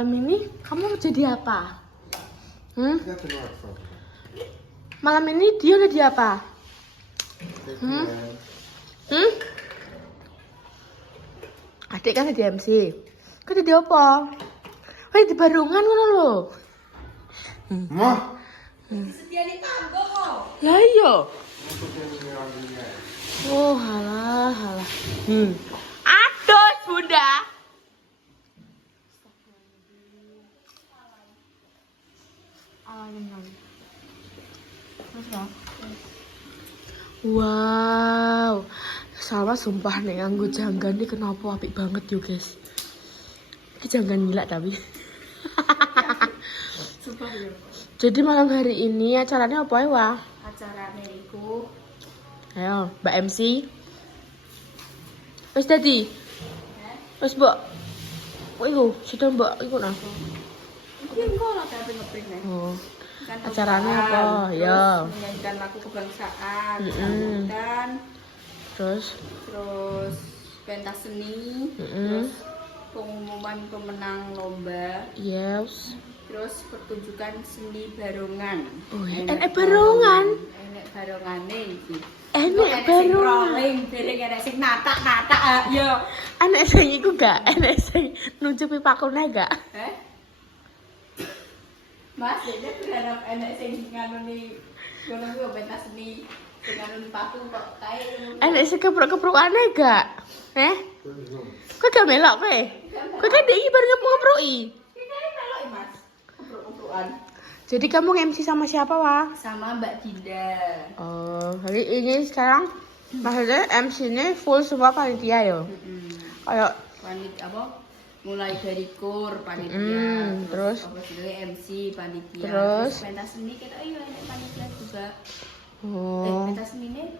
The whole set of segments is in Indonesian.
Malam ini kamu mau jadi apa? Malam ini dia jadi apa? Adik kan jadi MC. Kau jadi apa? Wah, di barungan ngono lho. Mah. Disediani panggung kok. Lah iya. Oh, halah, halah. Aduh, Bunda. Wow, Salma sumpah nih nganggo janggan nih kenapa apik banget yo guys. Ini janggan gila tapi. Sumpah yo. Jadi malam hari ini acaranya apa ya, Wah? Acarane iku Ayo, Mbak MC. Wes dadi. Wes, Mbak. Kok iku, sudah Mbak iku nah. iki engko ora tapi ngeprint nih. Oh. Kan Acaranya topan, apa? terus Ya. menyanyikan lagu kebangsaan, Mm-mm. sambutan, Terus terus pentas seni, terus pengumuman pemenang lomba, yes. terus pertunjukan seni barongan. Oh, enek barongan. Enek barongane iki. Enek sing barongan. rolling, dereng enek sing natak-natak ya. Enek sing iku gak? Enek sing nunjuki pakune gak? Mas, jadi berharap enek sing nganuni ngono kuwi pentas seni sing nganuni paku kok kae ngono. Enek sing keprok-keprokane gak? Kok gak melok kowe? Kowe kan iki baru ngeprok-keproki. Kita ini melok Mas. Keprok-keprokan. Jadi kamu MC sama siapa, Wah? Sama Mbak Dinda. Oh, hari ini sekarang maksudnya MC-nya full semua panitia ya. Kayak Panitia apa? Mulai dari kur panitia, terus apa jenenge MC panitia. Terus pentas seni kita iya enek panitia juga. Pentas senine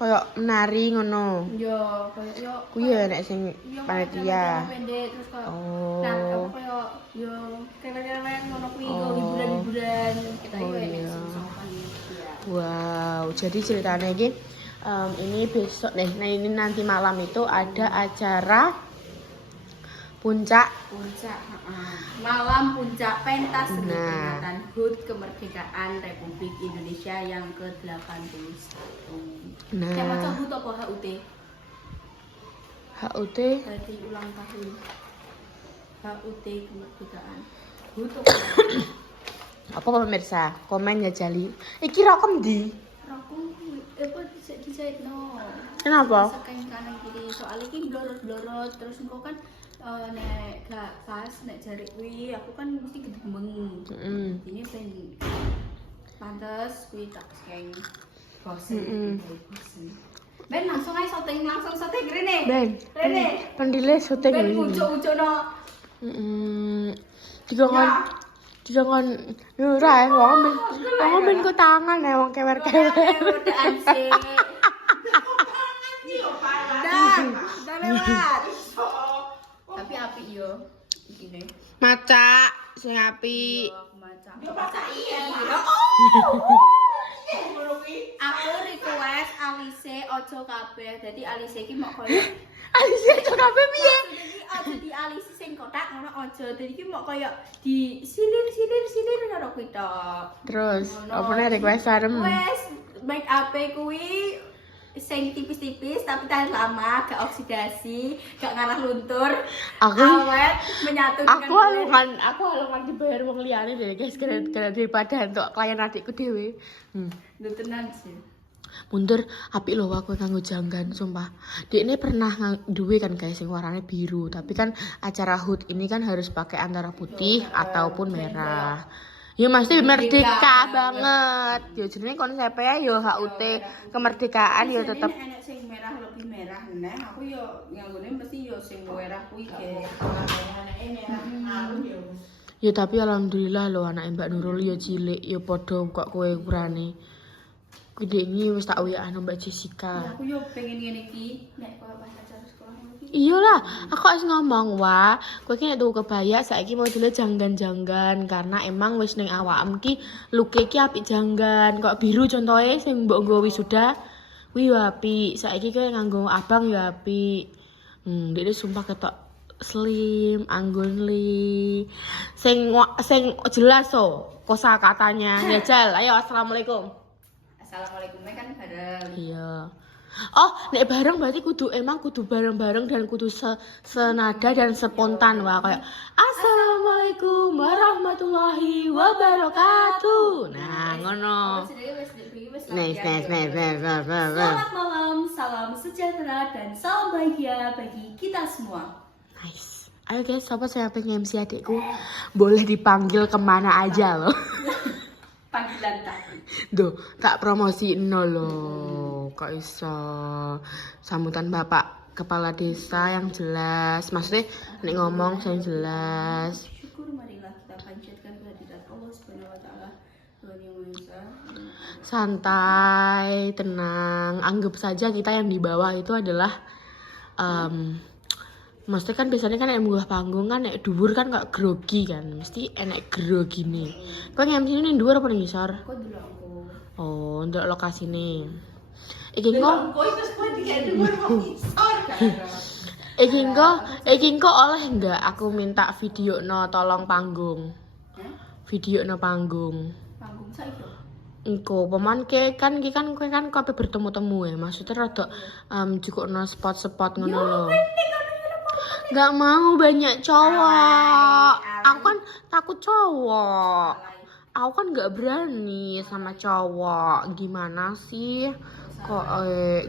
kayak menari ngono. yo kayak yo Kuwi ya enek sing panitia. Pendek terus kok. Oh. Nah, apa kayak yo keren-keren ngono kuwi yo hiburan-hiburan kita yo enek sing sama panitia. Wow, jadi ceritanya ini besok nih. Nah, ini nanti malam itu ada acara puncak malam puncak pentas seni Nah. peringatan HUT kemerdekaan Republik Indonesia yang ke-81. Nah, Siapa maca HUT apa HUT? HUT Berarti ulang tahun. HUT kemerdekaan. HUT apa? apa pemirsa? Komen ya Jali. Iki rokem di. Rokok apa dijahit no. Kenapa? Saking kanan kiri soalnya iki blorot-blorot terus engko kan nek gak pas nek jari kuwi aku kan mesti gedemeng. Ini ben pantes kuwi tak skeng bosen. Ben langsung ae syuting rene. Ben, Rene. pendile syuting Ben ini. ucuk-ucukno. Dikongkon ora wong ben ku tangan ya wong kewer-kewer. Godaan sih. Dah lewat. Tapi apik yo iki ne. Maca sing apik. Maca iya. Aku request Alise ojo kabeh. Dadi Alise iki mok koyo Alise ojo kabeh piye? Jadi ojo di Alise sing kotak ngono ojo. Dadi iki mok koyo di silir karo kuwi tok. Terus opone request arem. Wes make up kuwi sing tipis-tipis tapi tahan lama, gak oksidasi, gak ngarah luntur, awet, menyatu dengan aku alungan dibayar wong liyane deh guys, karena daripada untuk klien adikku dhewe. tenan sih. Mundur apik lho aku nganggo janggan sumpah. Dekne pernah duwe kan guys sing warnane biru, tapi kan acara HUT ini kan harus pakai antara putih ataupun merah. Ya mesti merdeka banget. Ya jenenge konsepnya ya HUT kemerdekaan ya tetep. Enek sing merah lebih merah neh. Aku yo nganggone mesti yo sing merah kuwi ge. Ya tapi alhamdulillah lho anake Mbak Nurul ya cilik ya padha kok kowe ukurane. Kuwi iki wis tak uyakno Mbak Jessica. Aku yo pengen ngene iki nek koyo pas acara sekolah iki. Iyalah, aku harus ngomong, wah, kowe iki nek tuku kebaya saiki modele janggan-janggan karena emang wis ning awakmu ki luke ki apik janggan. Kok biru contohe sing mbok nggo wisuda kuwi yo apik. Saiki kowe nganggo abang yo apik. Dekne sumpah ketok Slim, Anggunli. Sing jelas kosakatanya. Jajal, ayo assalamualaikum. Assalamualaikum kan bareng. Iya. Oh, nek bareng berarti kudu bareng-bareng dan kudu senada dan spontan wah kayak assalamualaikum warahmatullahi wabarakatuh. Nah, ngono. Nice. Selamat malam, salam sejahtera dan salam bahagia bagi kita semua. Nice. Ayo guys, siapa saya pengen MC adikku? Boleh dipanggil kemana aja loh. Panggilan tak. Duh, tak promosiin loh. Kok iso sambutan Bapak Kepala Desa yang jelas. Maksudnya nek ngomong yang jelas. Syukur marilah kita panjatkan kehadirat Allah Subhanahu wa taala. Tuhan yang Maha Esa. Santai, tenang. Anggap saja kita yang di bawah itu adalah maksudnya kan biasanya kan yang munggah panggung kan nek dhuwur kan gak grogi kan. Mesti enek grogi nih. Kok MC ini dhuwur apa ning ngisor? Kok dulu aku. Oh, untuk lokasi nih. Iki kok oleh enggak aku minta video no tolong panggung. Video no panggung. Panggung saiki. Engko peman kan kowe bertemu-temu ya. Maksudnya rada cukup no spot-spot ngono lho. Gak mau banyak cowok. Aku kan takut cowok. Aku kan gak berani sama cowok. Gimana sih? Kok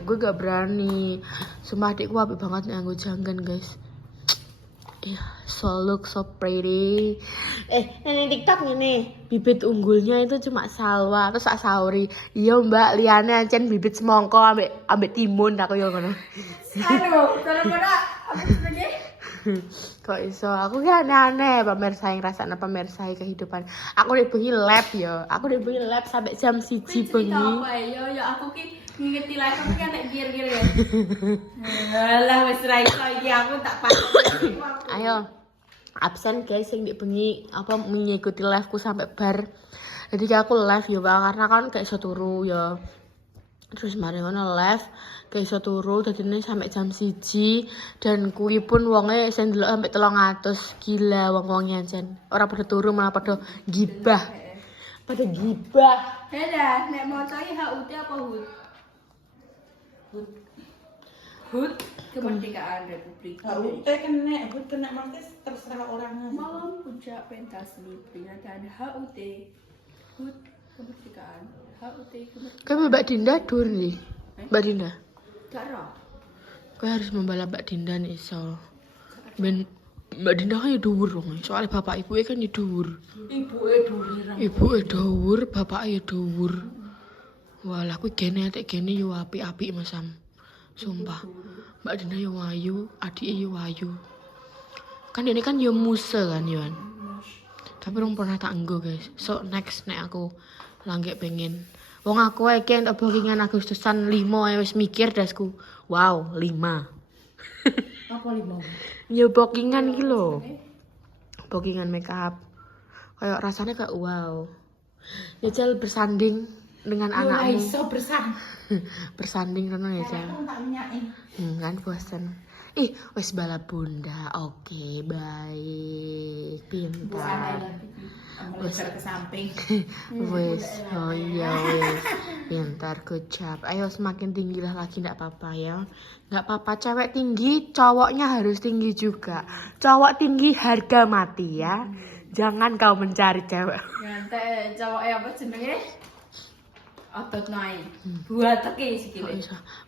gue gak berani. Sumpah adikku apik banget nih nganggo janggan, guys. So look so pretty. Neng TikTok ini bibit unggulnya itu cuma Salwa terus sak Sauri. Iya mbak, liane ancen bibit semongko ambek timun aku yo ngono. Aduh, gara-gara apa lagi? Kok iso? Aku ki aneh-aneh pemirsa yang rasanya pemirsa kehidupan. Aku udah bengi lab ya. Aku udah bengi lab sampai jam 1 bengi. Apa ya? Ya aku ki ngingeti live aku kan nek gir-gir ya. Alah wis ra iso iki aku tak pakai. Ayo. Absen guys yang di bengi apa mengikuti liveku sampai bar. Jadi aku live ya Pak karena kan gak iso turu ya. Terus mari ngono live gak iso turu dadine sampai jam 1 dan kuwi pun wonge sing ndelok sampai 300. Gila wong-wonge ancen. Ora pada turu malah pada gibah. Pada gibah. Dah, nek mau cari HUT apa HUT? HUT Kemerdekaan Republik HUT kena martis terserah orangnya. Malam puncak pentas seni peringatan HUT Kemerdekaan. HUT Kemerdekaan. Kamu Mbak Dinda dur nih. Mbak Dinda. Gak roh. Kau harus membalap Mbak Dinda nih so. Ben Mbak Dinda kan ya dhuwur dong. Soalnya bapak ibu kan ya dhuwur. Ibu dhuwur, bapak ya dhuwur. Walah aku gene yo apik-apik Masam. Sumpah. Mbak Dinda yo wayu, adik yo wayu. Kan ini kan yo muse kan Yohan. Tapi belum pernah tak enggo guys. So next nek aku langgek pengen. Wong aku iki entuk bookingan Agustusan 5 wis mikir dasku. Wow, 5. Apa 5? Ya bookingan iki lho. Bookingan makeup. Kayak rasanya kayak wow. Ya Jal bersanding dengan anakmu. Iso Bersanding ngono ya Jal. Aku tak minyakin. Kan bosen. Wis bala bunda. Oke, baik. Pintar. Wis ke samping. Wis, oh iya wis. Pintar, good job. Ayo semakin tinggilah lagi enggak apa-apa ya. Enggak apa-apa, cewek tinggi, cowoknya harus tinggi juga. Cowok tinggi harga mati ya. Jangan kau mencari cewek. Ngantek cowoknya apa jenenge? Otot naik. Buat teki sikile.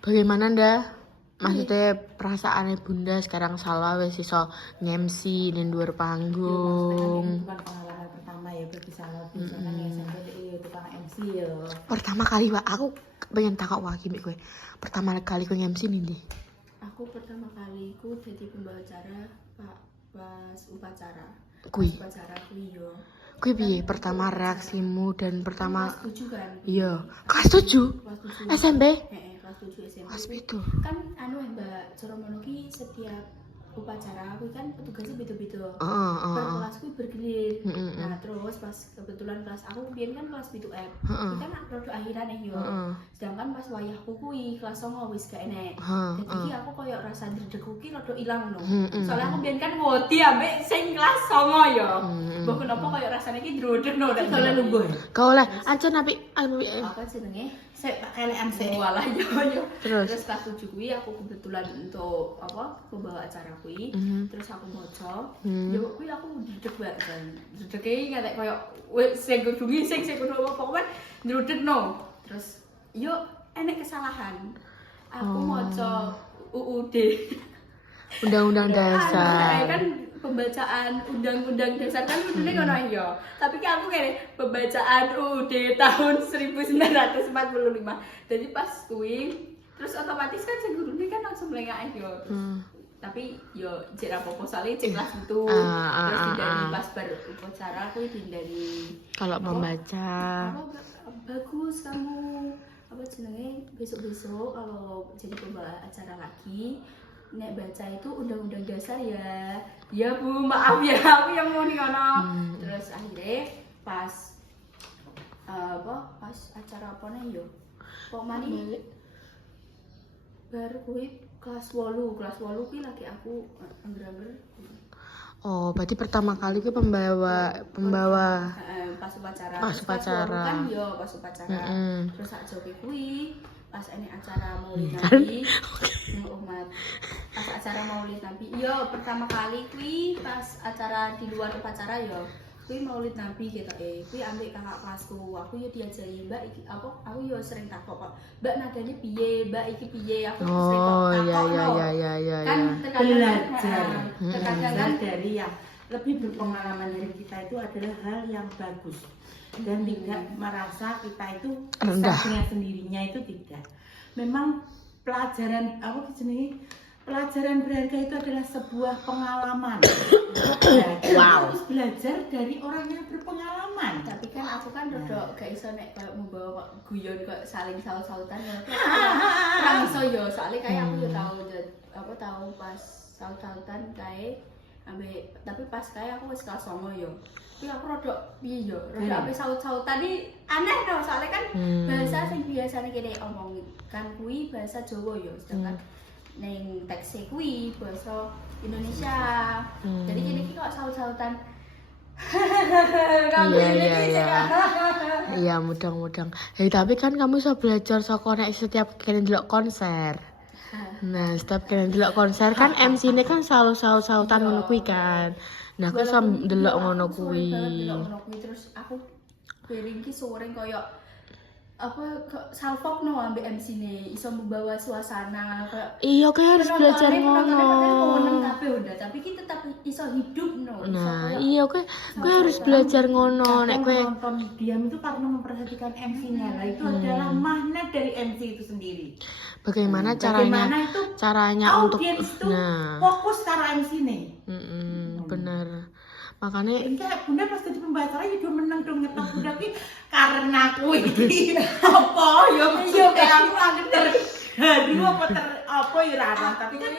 Bagaimana Nda? Maksudnya perasaannya bunda sekarang Salwa wis iso nge-MC ning dhuwur panggung. Bukan pengalaman pertama ya berarti salah kan ya sampai itu tukang MC ya. Pertama kali Wak, aku pengen takok wae mbek kowe. Pertama kali kowe nge-MC ndi? Aku pertama kali ku jadi pembawa acara pas upacara. Kui. Upacara kuwi yo. Kuwi piye pertama reaksimu dan pertama Kelas 7 kan. iya, kelas 7 Kelas 7. SMP? Kelas 7 SMP. Kelas itu. Kan anu Mbak Coromono ki setiap upacara aku kan petugasnya beda-beda. Heeh, Per heeh. kelasku bergilir. Heeh. Nah, terus pas kebetulan kelas aku biyen kan kelas 7F. Heeh. Iki kan produk akhiran ya yo. Heeh. Sedangkan pas wayahku kuwi kelas 9 wis gak enek. Heeh, Jadi iki aku koyo rasa ndredegku ki rada ilang no. Heeh. Soalnya aku biyen kan ngoti ambek sing kelas 9 yo. Heeh. Mbok kenapa koyo rasane ki ndredeg no nek Kalau lungguh. Kau lah, ancen api apa jenenge? Saya tak kelean sih. Walah yo. Terus? Terus kelas 7 kuwi aku kebetulan untuk apa? Pembawa acara kuwi. Mhm. Terus aku maca. Hmm. Ya kuwi aku ndredeg banget kan. Ndredege ngantek koyo wis sing kudu ngising sing kudu apa pokoknya ndredegno. Terus yo enek kesalahan. Aku maca UUD. Undang-undang dasar. Kan pembacaan undang-undang dasar kan kudune ngono ya. Tapi ki aku kene pembacaan UUD tahun 1945. Jadi pas kuwi terus otomatis kan sing gurune kan langsung mlengak yo. Tapi yo jek ra apa-apa soalnya cek kelas itu. Terus dindani pas bar upacara kuwi dindani. Kalau membaca. Bagus kamu apa jenenge besok-besok kalau jadi pembawa acara lagi nek baca itu undang-undang dasar ya. Ya Bu, maaf ya aku yang mau nih ngono. Terus akhirnya pas pas acara apa nih yo. Kok mani baru kuwi kelas 8 kuwi lagi aku angger-angger. Oh, berarti pertama kali ke pembawa. Pas upacara. Pas upacara. Kan yo pas upacara. Terus sak joki kuwi pas ini acara Maulid Kan? Nabi umat pas acara Maulid Nabi yo pertama kali kuwi pas acara di luar upacara yo kuwi Maulid Nabi gitu kuwi ambek kakak kelasku aku yo diajari Mbak iki apa aku yo sering takok kok Mbak nadane piye Mbak iki piye aku sering Oh, takok ya. kan Belajar. terkadang Belajar dari yang lebih berpengalaman dari kita itu adalah hal yang bagus dan tidak merasa kita itu Rendah. bisa dengan sendirinya itu tidak. Memang pelajaran apa jenenge? Pelajaran berharga itu adalah sebuah pengalaman. Wow. Harus belajar dari orang yang berpengalaman. tapi kan aku kan rodok gak iso nek kayak membawa guyon kok saling saut-sautan ya kurang iso yo soalnya kayak aku yo tahu pas saut-sautan kayak ambek tapi pas kayak aku wis kelas 9 yo tapi aku rodok piye yo rodok ambek saut-sautan iki aneh to soalnya kan bahasa sing biasane kene omong kan kuwi bahasa Jawa yo sedangkan ning teks kuwi bahasa Indonesia jadi kene iki kok saut-sautan Iya, mudang-mudang. Tapi kan kamu bisa belajar saka nek setiap kalian delok konser. Nah, setiap kalian delok konser kan MC-ne kan selalu saut-sautan ngono kuwi kan. Nah, aku sam delok ngono kuwi. Terus aku piring ki sore koyo apa salfok no ambek MC-ne iso membawa suasana kayak Iya, kayak harus belajar ngono. Tapi kita tetap iso hidup no. Nah, iya kowe harus belajar ngono nek kowe nonton diam itu karena memperhatikan MC-nya. Lah itu adalah magnet dari MC itu sendiri. bagaimana Bagaimana itu caranya untuk audiens itu fokus karo MC-ne. bener. Makanya Enggak, Bunda pas jadi pembacara ya udah menang dong ngetop Bunda ki karena aku iki apa ya iya aku anggere terharu apa ya ra tapi kan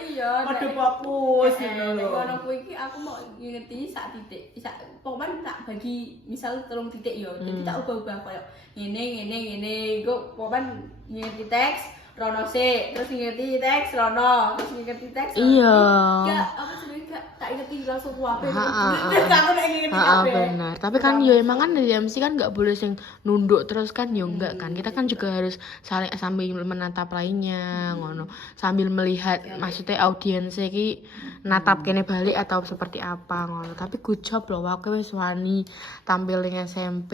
padha fokus ngono lho. Ngono kuwi iki aku mau ngerti sak titik. Pokoknya tak bagi misal 3 titik yo. Jadi tak ubah-ubah koyo ngene. Engko pokoknya ngerti teks Rono sih, terus ngerti teks Rono, terus ngerti teks. iya. Enggak, aku sebenarnya tak ngerti langsung kuape. Aku nek ngerti kabeh. Benar. Tapi kan yo emang kan dari MC kan nggak boleh sing nunduk terus kan yo enggak kan. Kita kan juga harus saling sambil menatap lainnya ngono. Sambil melihat maksudnya audiensnya ki natap kene balik atau seperti apa ngono. Tapi good job loh aku wis wani tampil ning SMP.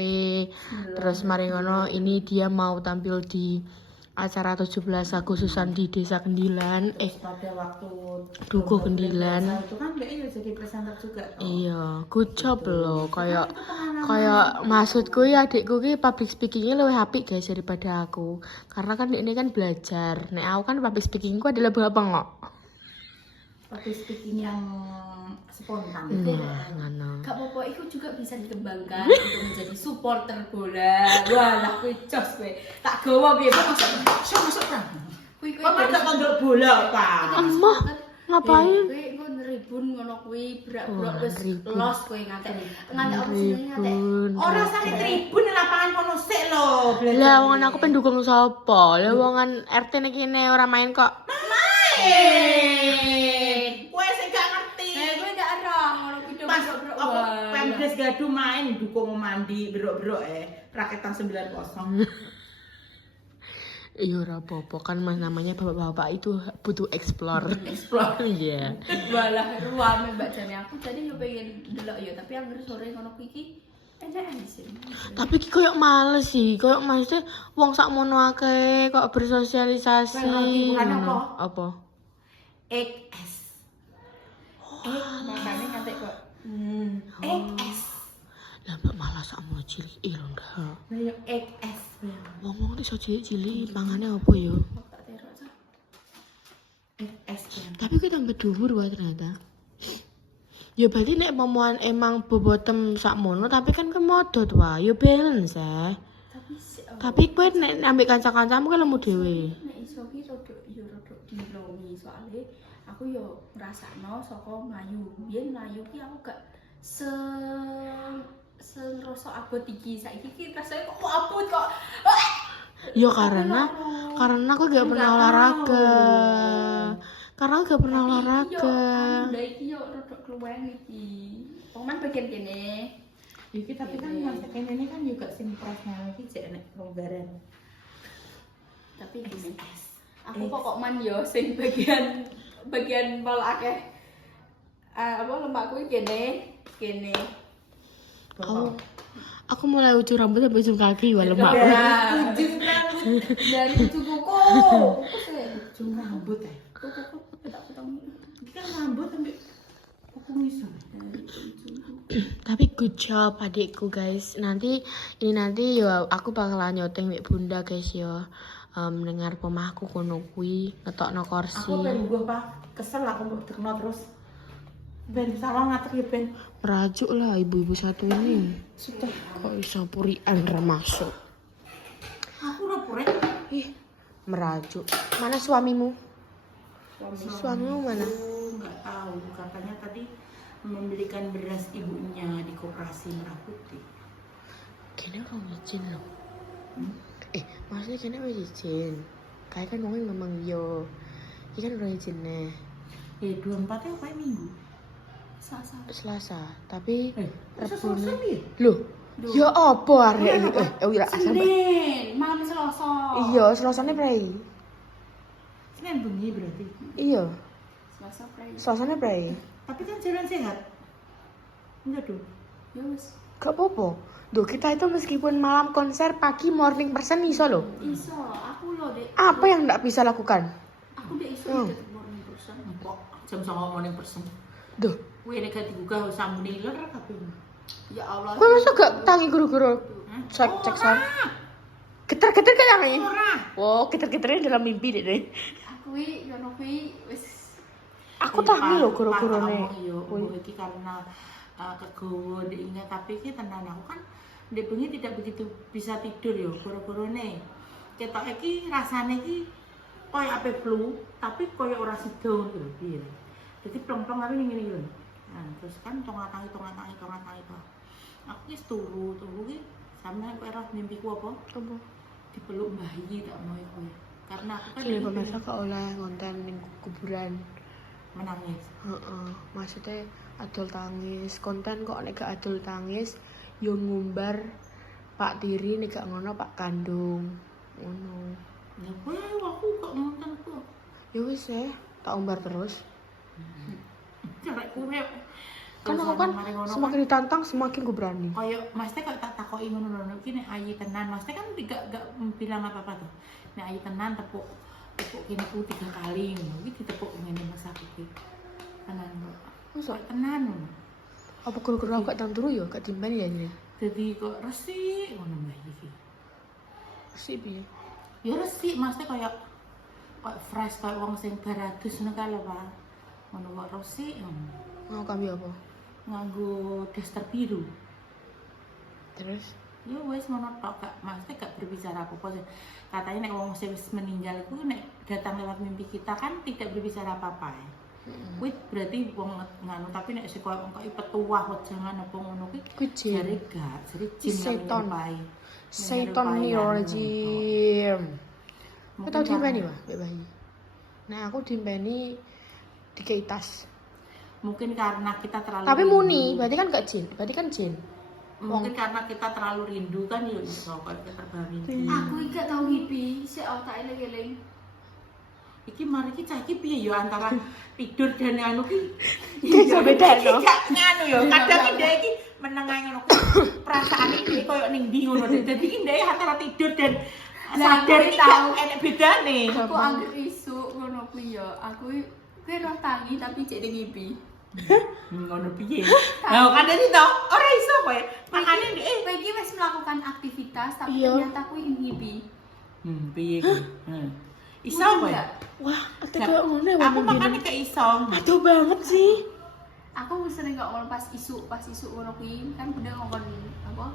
Terus mari ngono ini dia mau tampil di acara 17 Agustusan di Desa Kendilan Pada waktu Dukuh Kendilan itu kan dia jadi presenter juga. iya good job loh kayak maksudku ya adikku ki public speakingnya lebih apik guys daripada aku karena kan ini kan belajar nek aku kan public speakingku adalah bengok Public speaking yang spontan. nah ngono Kak Popo itu juga bisa dikembangkan untuk menjadi supporter bola. Wah, kuwi jos kowe. Tak gawa piye masuk kan. Kuwi Kok masak kondok bola, Pak? Emah, ngapain? Kowe engko Tribun ngono kuwi brak-brak Wah, wis Tribun. los kowe ngantek apa jenenge ngantek Ora sakit tribun lapangan kono sik lho. Lah wongan aku pendukung sapa? Lah wongan RT nek kene ora main kok. Kowe sing gak ngerti. kowe gak arah ngono kuwi Pas brak-brak apa wae. Pemdes Gadu main dukung mandi berok-berok raketan 90. Iya ora apa-apa kan mas namanya bapak-bapak itu butuh explore. Explore. Iya. Walah ruame mbak jane aku tadi yo pengen delok yo tapi anggere sore ngono kuwi iki enak sih. Tapi ki koyo males sih, koyo maksudnya wong sakmono akeh kok bersosialisasi. Well, lagi bukan ngono. apa? Apa? XS. Makane ngantek kok XS. Lah mbak malah sakmono cilik lho ndak. Nah yo XS. Wong-wong iso cilik-cilik pangane apa yo? tak terok sa. XS. Tapi kita tambah dhuwur wae ternyata. Ya berarti nek pemoan emang bobotem sakmono tapi kan kemodot wae, yo balance ya. Tapi kowe nek ambek kanca-kancamu kan lemu dhewe. Nek iso ki rodok yo rodok dilongi soalnya aku yo ngrasakno saka mlayu. Biyen mlayu ki aku gak ngerasa abot iki. Saiki ki rasane kok abot kok. Yo karena aku gak pernah olahraga. Karena aku gak pernah olahraga. Lah iki yo rodok kluwen iki. Pokoke bagian kene. Iki tapi kan mas ini kan juga sing prosnya iki jek nek longgaran. Tapi gini. Aku kok man yo sing bagian pol akeh apa lemakku iki kene. Aku mulai ujung rambut sampai ujung kaki wah lemak. Ya, Ujung rambut. dari ujung kuku. Ujung rambut ya. Kuku petak-petang. Iki kan rambut sampai kuku ngisor. Tapi good job adikku guys. Nanti yo aku bakalan nyoteng mbek Bunda guys yo. Mendengar pomahku kono kuwi ngetokno kursi. Aku pengen gua Pak, kesel aku mau terkenal terus. Ben salah ngatur ya Ben. Merajuk lah ibu-ibu satu ini. Sudah. Kok iso purian ra masuk. Aku udah pure. Ih, merajuk. Mana suamimu? Suamimu mana? Aku nggak tahu. Katanya tadi membelikan beras ibunya di koperasi Merah Putih. Kene orang izin loh. Maksudnya kene wis izin. Kayak kan ngomong memang yo. Iki kan orang izin nih. 24 ya apa minggu? Selasa, tapi Selasa ya? Loh, ya apa arek ini? Wira asal. Senin, malam Selasa. Iya, Selasane prei. Senin bengi berarti. Iya, Selasa Pride. Selasane prei. Tapi kan jalan sehat. Enggak dong. Ya wis. Gak apa-apa. Duh, kita itu meskipun malam konser, pagi morning person iso loh. Iso, aku loh Dek. Apa yang nggak bisa lakukan? Aku Dek iso tetep morning person. Kok jam 9 morning person. Duh, Wih, nek gak dibuka sambune iler kabeh. Ya Allah. kowe masa gak tangi guru-guru cek son? Geter-geter kan tangi? Ora. Wow, geter-geternya dalam mimpi deh. Aku yo kuwi wis Aku tangi loh guru-gurune. Yo, iki karena kegowo diingat tapi iki tenan aku kan ndek bengi tidak begitu bisa tidur yo guru-gurune. Ketok iki rasane iki koyo ape flu, tapi koyo ora sida ngono lho piye. Dadi plong-plong tapi ngene iki lho. Nah, terus kan tonga-tangi to. Aku wis turu ki sampe kowe ora mimpiku apa? Apa? Dipeluk bayi tak mau kowe. Karena aku kan Sini pemirsa gak oleh ngonten ning kuburan. menangis. Heeh, maksudnya adol tangis, konten kok nek gak adol tangis yo ngumbar Pak Tiri nek gak ngono Pak Kandung. Ngono. Ya kowe aku kok nonton kok. Ya wis tak umbar terus. Carek kowe. Kan aku kan semakin ditantang semakin gue berani. Koyo Mas Teh kalau tak takoki ngono lho iki nek ayi tenan Mas Teh kan gak bilang apa-apa tuh. Nek ayi tenan tepuk kene ku 3 kali ngono. Iki ditepuk ngene Mas iki. Tenan kok. Masa Tenan ngono. apa guru-guru aku gak tau turu ya gak timbang ya ini. Dadi kok resik ngono mbah iki. Sih piye? Ya resik Mas Teh koyo fresh koyo wong sing baradus ngono kae lho Pak. Ngono kok resik ngono. Mau kami apa? Nganggo daster biru. Terus Ya wes ngono tok gak maksudnya gak berbicara apa-apa. Katanya nek wong sing wis meninggal itu nek datang lewat mimpi kita kan tidak berbicara apa-apa ya. Kuwi berarti wong nganu tapi nek sing koyo petuah wejangan apa ngono Kuwi jin. jare gak, jare jin Seton. menyerupai. Seton Menyerupai nih anu. rajim. Kau Mungkin tau karena- dimpeni Pak, Mbak Bayi? Nah, aku dimpeni dikei tas. Mungkin karena kita terlalu Tapi rindu. muni, berarti kan gak jin. Berarti kan jin. Mungkin karena kita terlalu rindu kan ya iso kan kita bawa mimpi. Aku gak tau ngipi, si otak eling-eling. Iki mari iki cah iki piye ya antara tidur dan anu ki. Iso bedakno. Gak nganu ya, kadang ki dhek iki menengah ngono. Perasaane iki koyo ning ndi ngono. Dadi ki dhek antara tidur dan Lah, sadar aku iki tahu. gak enek bedane. Aku anggap isu ngono kuwi ya. Aku kuwi roh tangi tapi cek ngipi. Ngono piye? Lah kan dadi to, ora iso kowe. Makane dhek Kowe iki wis melakukan aktivitas tapi Iya. ternyata kuwi ngipi. piye kowe? Iso kowe? Enggak. Wah, ate kayak ngono ya. Aku makane kayak iso. Aduh banget sih. Aku sering gak ngomong pas isu ngono kuwi kan udah ngomong apa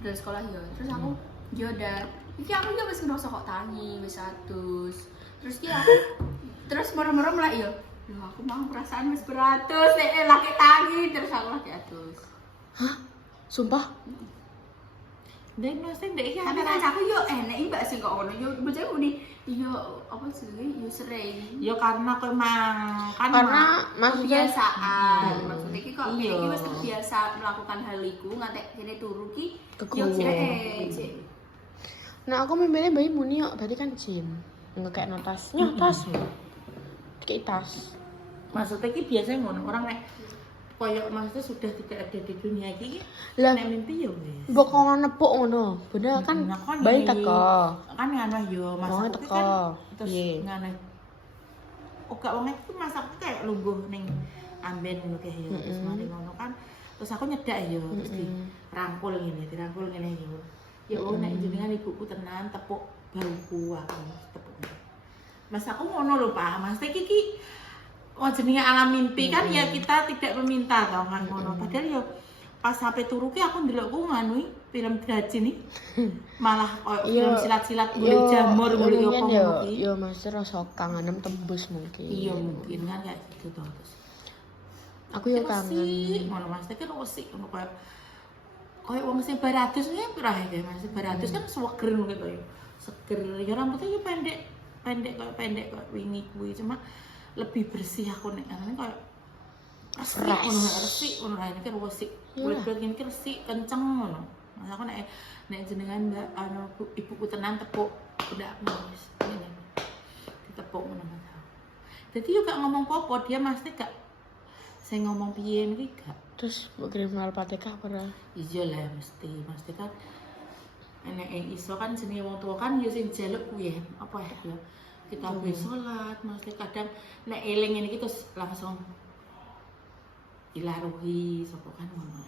dari sekolah ya. Terus aku joda. Iki aku juga wis ngerasa kok tangi wis atus. Terus ki aku terus merem-merem lah ya. Loh aku mau perasaan wis beratus laki tangi terus aku lagi atus. Sumpah. Dan mesti ndek iki Tapi antara kan aku yo enek mbak sing kok ngono yo bocah muni yo apa sih yo sering. ya karena kowe mang kan Karena maksudnya Kebiasaan. Maksudnya ki kok Iya. iki wis terbiasa melakukan hal iku ngantek kene turu ki Kegowo. yo cek. Nah, aku mimpinnya bayi muni kok, berarti kan jin. Enggak kayak notas. Nyotas. Kayak tas. maksudnya ki biasanya ngono orang nek koyo maksudnya sudah tidak ada di dunia iki Lah, nek mimpi ya wis. mbok kono nepuk ngono. Bener kan Nah, kan bayi ini. teko. Kan ngono yo Wonge masak teko. kan terus Piye? ngono. Oke wong itu masak kayak lungguh ning amben ngono kayak yo terus mari ngono kan terus aku nyedak yo terus dirangkul ngene yo. Ya oh nek jenengan ibuku tenan tepuk bauku aku tepuk. Mas aku ngono lho Pak, Mas iki oh jenenge alam mimpi kan ya kita tidak meminta tau kan ngono. Padahal yo pas sampai turu ki aku ndelokku nganu film Draji nih. Malah koyo film Iya. silat-silat golek jamur golek yo apa mungkin yo ngono ki. yo Mas rasa kangenem tembus mungkin. Iya mungkin kan kayak gitu toh terus. Aku yo Resik, kangen. ngono Mas kan resik ngono koyo wong sing baratus ya pernah ya Mas baratus kan seger ngono gitu ya. Seger ya rambutnya yo pendek koyo wingi kuwi cuma lebih bersih aku nek ngene koyo resik ngono ini kan resik kulit ini kan resik kenceng ngono mas aku nek jenengan mbak ibuku tenan tepuk udah wis ngene ditepuk ngono mas jadi juga ngomong popo dia mesti gak saya ngomong piye iki gak Terus mbok kirim Al-Fatihah pernah. iya lah mesti kan nek iso kan jenenge wong tua kan yo sing njaluk kuwi apa ya kita wis salat mesti kadang nek eling ngene iki terus langsung ilaruhi sapa kan ngono.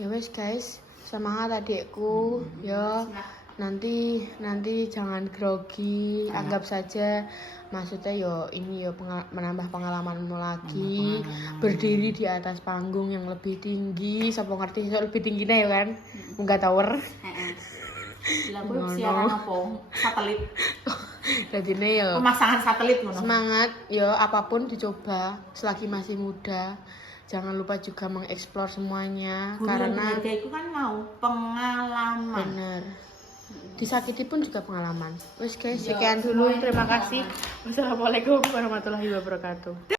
Ya wes guys, semangat adikku. Ya nanti jangan grogi, anggap saja maksudnya yo ini yo menambah pengalamanmu lagi, berdiri di atas panggung yang lebih tinggi, siapa ngerti iso lebih tingginya ya kan, Munggah Tower. Heeh. Lah kuwi siaran apa? Satelit. Jadinya yo Pemasangan satelit ngono. semangat, yo apapun dicoba selagi masih muda. Jangan lupa juga mengeksplor semuanya karena Karena itu kan mau pengalaman. bener. Disakiti pun juga pengalaman. Wes guys, Yo, sekian dulu. semuanya Terima pengalaman. kasih. Wassalamualaikum warahmatullahi wabarakatuh.